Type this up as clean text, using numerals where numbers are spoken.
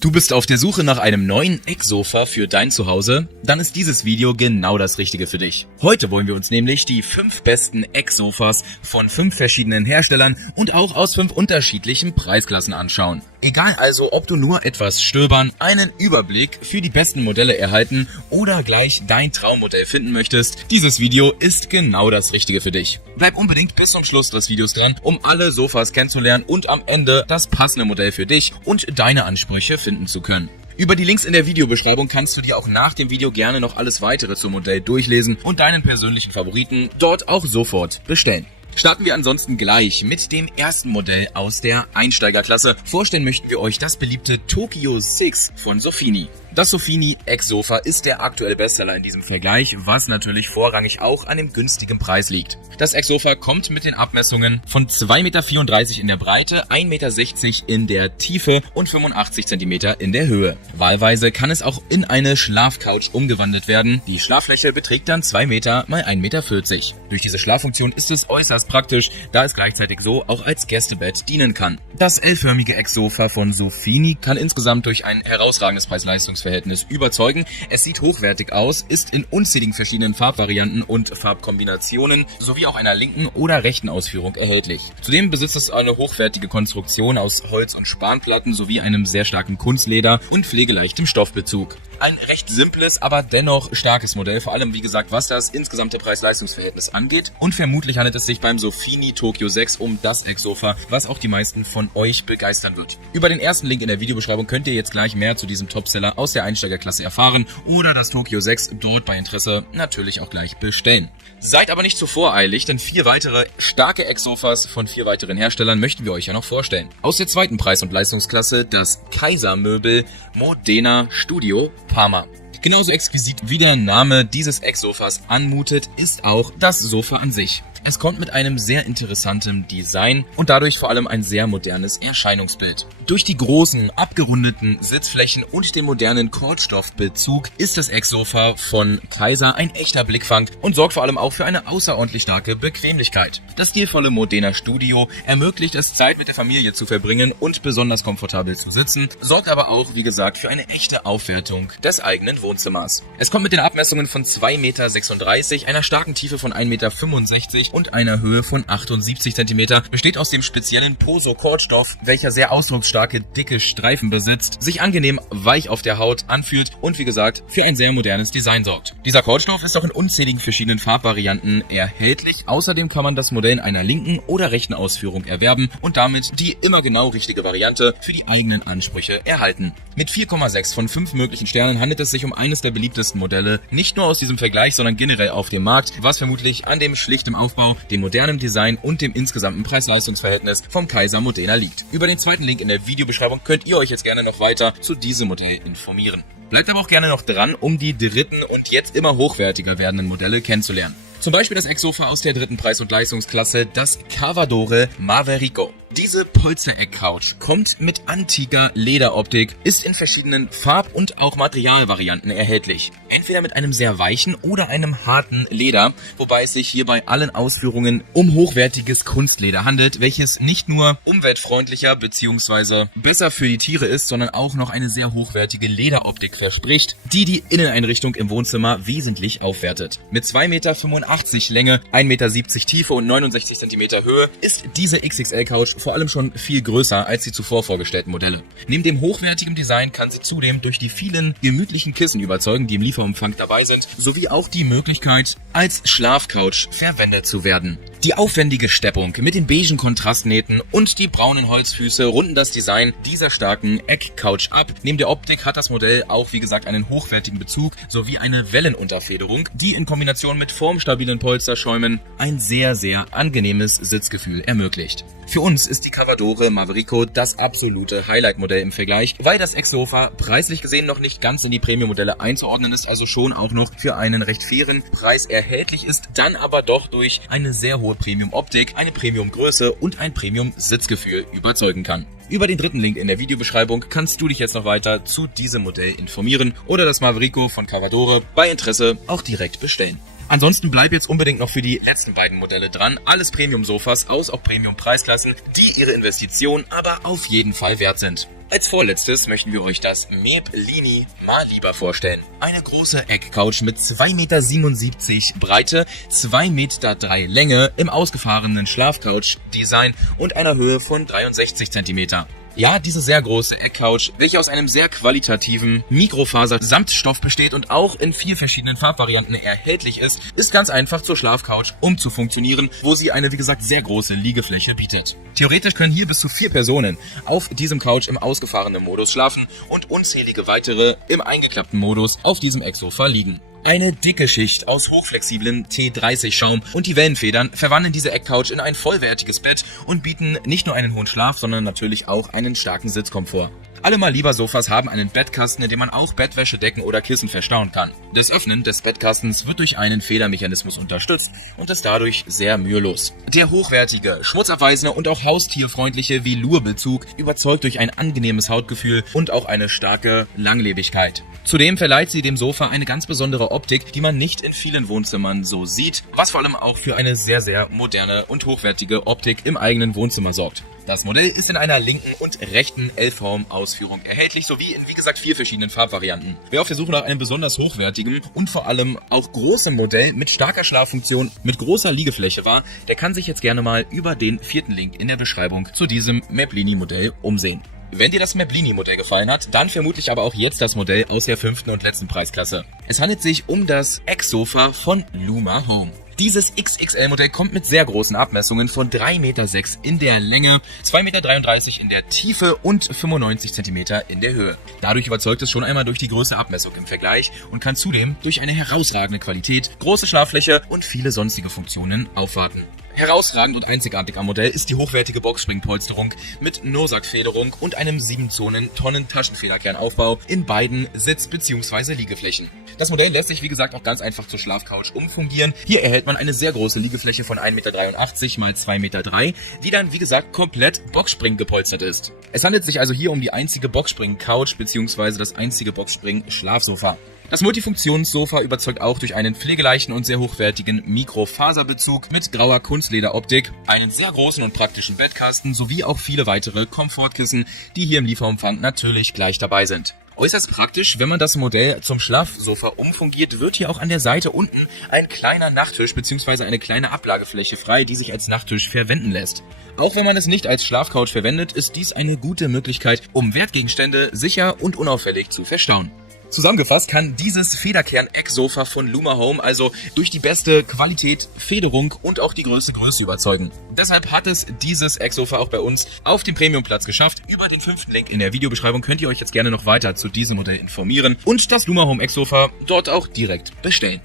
Du bist auf der Suche nach einem neuen Ecksofa für dein Zuhause? Dann ist dieses Video genau das Richtige für dich. Heute wollen wir uns nämlich die 5 besten Ecksofas von 5 verschiedenen Herstellern und auch aus 5 unterschiedlichen Preisklassen anschauen. Egal also, ob du nur etwas stöbern, einen Überblick für die besten Modelle erhalten oder gleich dein Traummodell finden möchtest, dieses Video ist genau das Richtige für dich. Bleib unbedingt bis zum Schluss des Videos dran, um alle Sofas kennenzulernen und am Ende das passende Modell für dich und deine Ansprüche finden zu können. Über die Links in der Videobeschreibung kannst du dir auch nach dem Video gerne noch alles weitere zum Modell durchlesen und deinen persönlichen Favoriten dort auch sofort bestellen. Starten wir ansonsten gleich mit dem ersten Modell aus der Einsteigerklasse. Vorstellen möchten wir euch das beliebte Tokyo 6 von Sofini. Das Sofini Ecksofa ist der aktuelle Bestseller in diesem Vergleich, was natürlich vorrangig auch an dem günstigen Preis liegt. Das Ecksofa kommt mit den Abmessungen von 2,34 Meter in der Breite, 1,60 Meter in der Tiefe und 85 Zentimeter in der Höhe. Wahlweise kann es auch in eine Schlafcouch umgewandelt werden. Die Schlaffläche beträgt dann 2 Meter mal 1,40 Meter. Durch diese Schlaffunktion ist es äußerst praktisch, da es gleichzeitig so auch als Gästebett dienen kann. Das L-förmige Ecksofa von Sofini kann insgesamt durch ein herausragendes Preis-Leistungs-Verhältnis überzeugen. Es sieht hochwertig aus, ist in unzähligen verschiedenen Farbvarianten und Farbkombinationen sowie auch einer linken oder rechten Ausführung erhältlich. Zudem besitzt es eine hochwertige Konstruktion aus Holz- und Spanplatten sowie einem sehr starken Kunstleder und pflegeleichtem Stoffbezug. Ein recht simples, aber dennoch starkes Modell, vor allem wie gesagt, was das insgesamte Preis-Leistungs-Verhältnis angeht. Und vermutlich handelt es sich beim Sofini Tokyo 6 um das Ecksofa, was auch die meisten von euch begeistern wird. Über den ersten Link in der Videobeschreibung könnt ihr jetzt gleich mehr zu diesem Topseller aus der Einsteigerklasse erfahren oder das Tokyo 6 dort bei Interesse natürlich auch gleich bestellen. Seid aber nicht zu voreilig, denn 4 weitere starke Ecksofas von 4 weiteren Herstellern möchten wir euch ja noch vorstellen. Aus der zweiten Preis- und Leistungsklasse das Kaiser-Möbel Modena Studio Parma. Genauso exquisit wie der Name dieses Ecksofas anmutet, ist auch das Sofa an sich. Es kommt mit einem sehr interessanten Design und dadurch vor allem ein sehr modernes Erscheinungsbild. Durch die großen, abgerundeten Sitzflächen und den modernen Kordstoffbezug ist das Ecksofa von Kaiser ein echter Blickfang und sorgt vor allem auch für eine außerordentlich starke Bequemlichkeit. Das stilvolle Modena Studio ermöglicht es, Zeit mit der Familie zu verbringen und besonders komfortabel zu sitzen, sorgt aber auch, wie gesagt, für eine echte Aufwertung des eigenen Wohnzimmers. Es kommt mit den Abmessungen von 2,36 Meter, einer starken Tiefe von 1,65 Meter und einer Höhe von 78 Zentimeter, besteht aus dem speziellen Poso-Kordstoff, welcher sehr ausdrucksstarke, dicke Streifen besitzt, sich angenehm weich auf der Haut anfühlt und wie gesagt für ein sehr modernes Design sorgt. Dieser Kordstoff ist auch in unzähligen verschiedenen Farbvarianten erhältlich. Außerdem kann man das Modell in einer linken oder rechten Ausführung erwerben und damit die immer genau richtige Variante für die eigenen Ansprüche erhalten. Mit 4,6 von 5 möglichen Sternen handelt es sich um eines der beliebtesten Modelle, nicht nur aus diesem Vergleich, sondern generell auf dem Markt, was vermutlich an dem schlichten Aufbau, dem modernen Design und dem insgesamten Preis-Leistungs-Verhältnis vom Kaiser Modena liegt. Über den zweiten Link in der Videobeschreibung könnt ihr euch jetzt gerne noch weiter zu diesem Modell informieren. Bleibt aber auch gerne noch dran, um die dritten und jetzt immer hochwertiger werdenden Modelle kennenzulernen. Zum Beispiel das Ecksofa aus der dritten Preis- und Leistungsklasse, das Cavadore Maverico. Diese Polstereck-Couch kommt mit antiker Lederoptik, ist in verschiedenen Farb- und auch Materialvarianten erhältlich. Entweder mit einem sehr weichen oder einem harten Leder, wobei es sich hier bei allen Ausführungen um hochwertiges Kunstleder handelt, welches nicht nur umweltfreundlicher bzw. besser für die Tiere ist, sondern auch noch eine sehr hochwertige Lederoptik verspricht, die die Inneneinrichtung im Wohnzimmer wesentlich aufwertet. Mit 2,85 Meter Länge, 1,70 Meter Tiefe und 69 Zentimeter Höhe ist diese XXL-Couch vor allem schon viel größer als die zuvor vorgestellten Modelle. Neben dem hochwertigen Design kann sie zudem durch die vielen gemütlichen Kissen überzeugen, die im Lieferumfang dabei sind, sowie auch die Möglichkeit, als Schlafcouch verwendet zu werden. Die aufwendige Steppung mit den beigen Kontrastnähten und die braunen Holzfüße runden das Design dieser starken Eckcouch ab. Neben der Optik hat das Modell auch, wie gesagt, einen hochwertigen Bezug sowie eine Wellenunterfederung, die in Kombination mit formstabilen Polsterschäumen ein sehr, sehr angenehmes Sitzgefühl ermöglicht. Für uns ist die Cavadore Maverico das absolute Highlight-Modell im Vergleich, weil das Ecksofa preislich gesehen noch nicht ganz in die Premium-Modelle einzuordnen ist, also schon auch noch für einen recht fairen Preis erhältlich ist, dann aber doch durch eine sehr hohe Premium-Optik, eine Premium-Größe und ein Premium-Sitzgefühl überzeugen kann. Über den dritten Link in der Videobeschreibung kannst du dich jetzt noch weiter zu diesem Modell informieren oder das Maverico von Cavadore bei Interesse auch direkt bestellen. Ansonsten bleib jetzt unbedingt noch für die letzten beiden Modelle dran. Alles Premium-Sofas aus auch Premium-Preisklassen, die ihre Investition aber auf jeden Fall wert sind. Als vorletztes möchten wir euch das Meblini Maliba vorstellen. Eine große Eckcouch mit 2,77 Meter Breite, 2,3 Meter Länge im ausgefahrenen Schlafcouch-Design und einer Höhe von 63 Zentimeter. Ja, diese sehr große Eckcouch, welche aus einem sehr qualitativen Mikrofaser-Samtstoff besteht und auch in 4 verschiedenen Farbvarianten erhältlich ist ganz einfach zur Schlafcouch umzufunktionieren, wo sie eine, wie gesagt, sehr große Liegefläche bietet. Theoretisch können hier bis zu 4 Personen auf diesem Couch im ausgefahrenen Modus schlafen und unzählige weitere im eingeklappten Modus auf diesem Ecksofa liegen. Eine dicke Schicht aus hochflexiblem T30-Schaum und die Wellenfedern verwandeln diese Eckcouch in ein vollwertiges Bett und bieten nicht nur einen hohen Schlaf, sondern natürlich auch einen starken Sitzkomfort. Alle Maliba-Sofas haben einen Bettkasten, in dem man auch Bettwäsche, Decken oder Kissen verstauen kann. Das Öffnen des Bettkastens wird durch einen Federmechanismus unterstützt und ist dadurch sehr mühelos. Der hochwertige, schmutzabweisende und auch haustierfreundliche Velourbezug überzeugt durch ein angenehmes Hautgefühl und auch eine starke Langlebigkeit. Zudem verleiht sie dem Sofa eine ganz besondere Optik, die man nicht in vielen Wohnzimmern so sieht, was vor allem auch für eine sehr, sehr moderne und hochwertige Optik im eigenen Wohnzimmer sorgt. Das Modell ist in einer linken und rechten L-Form-Ausführung erhältlich, sowie in, wie gesagt, 4 verschiedenen Farbvarianten. Wer auf der Suche nach einem besonders hochwertigen und vor allem auch großen Modell mit starker Schlaffunktion, mit großer Liegefläche war, der kann sich jetzt gerne mal über den 4. Link in der Beschreibung zu diesem Meblini-Modell umsehen. Wenn dir das Meblini-Modell gefallen hat, dann vermutlich aber auch jetzt das Modell aus der 5. und letzten Preisklasse. Es handelt sich um das Ecksofa von Luma Home. Dieses XXL-Modell kommt mit sehr großen Abmessungen von 3,6 Meter in der Länge, 2,33 Meter in der Tiefe und 95 Zentimeter in der Höhe. Dadurch überzeugt es schon einmal durch die größere Abmessung im Vergleich und kann zudem durch eine herausragende Qualität, große Schlaffläche und viele sonstige Funktionen aufwarten. Herausragend und einzigartig am Modell ist die hochwertige Boxspringpolsterung mit Nosak-Federung und einem 7-Zonen-Tonnen-Taschenfederkernaufbau in beiden Sitz- bzw. Liegeflächen. Das Modell lässt sich, wie gesagt, auch ganz einfach zur Schlafcouch umfungieren. Hier erhält man eine sehr große Liegefläche von 1,83 Meter x 2,3 Meter, die dann, wie gesagt, komplett Boxspring gepolstert ist. Es handelt sich also hier um die einzige Boxspring-Couch bzw. das einzige Boxspring-Schlafsofa. Das Multifunktionssofa überzeugt auch durch einen pflegeleichten und sehr hochwertigen Mikrofaserbezug mit grauer Kunstlederoptik, einen sehr großen und praktischen Bettkasten sowie auch viele weitere Komfortkissen, die hier im Lieferumfang natürlich gleich dabei sind. Äußerst praktisch, wenn man das Modell zum Schlafsofa umfungiert, wird hier auch an der Seite unten ein kleiner Nachttisch bzw. eine kleine Ablagefläche frei, die sich als Nachttisch verwenden lässt. Auch wenn man es nicht als Schlafcouch verwendet, ist dies eine gute Möglichkeit, um Wertgegenstände sicher und unauffällig zu verstauen. Zusammengefasst kann dieses Federkern-Ecksofa von Luma Home also durch die beste Qualität, Federung und auch die Größe überzeugen. Deshalb hat es dieses Ecksofa auch bei uns auf dem Premiumplatz geschafft. Über den 5. Link in der Videobeschreibung könnt ihr euch jetzt gerne noch weiter zu diesem Modell informieren und das Luma Home Ecksofa dort auch direkt bestellen.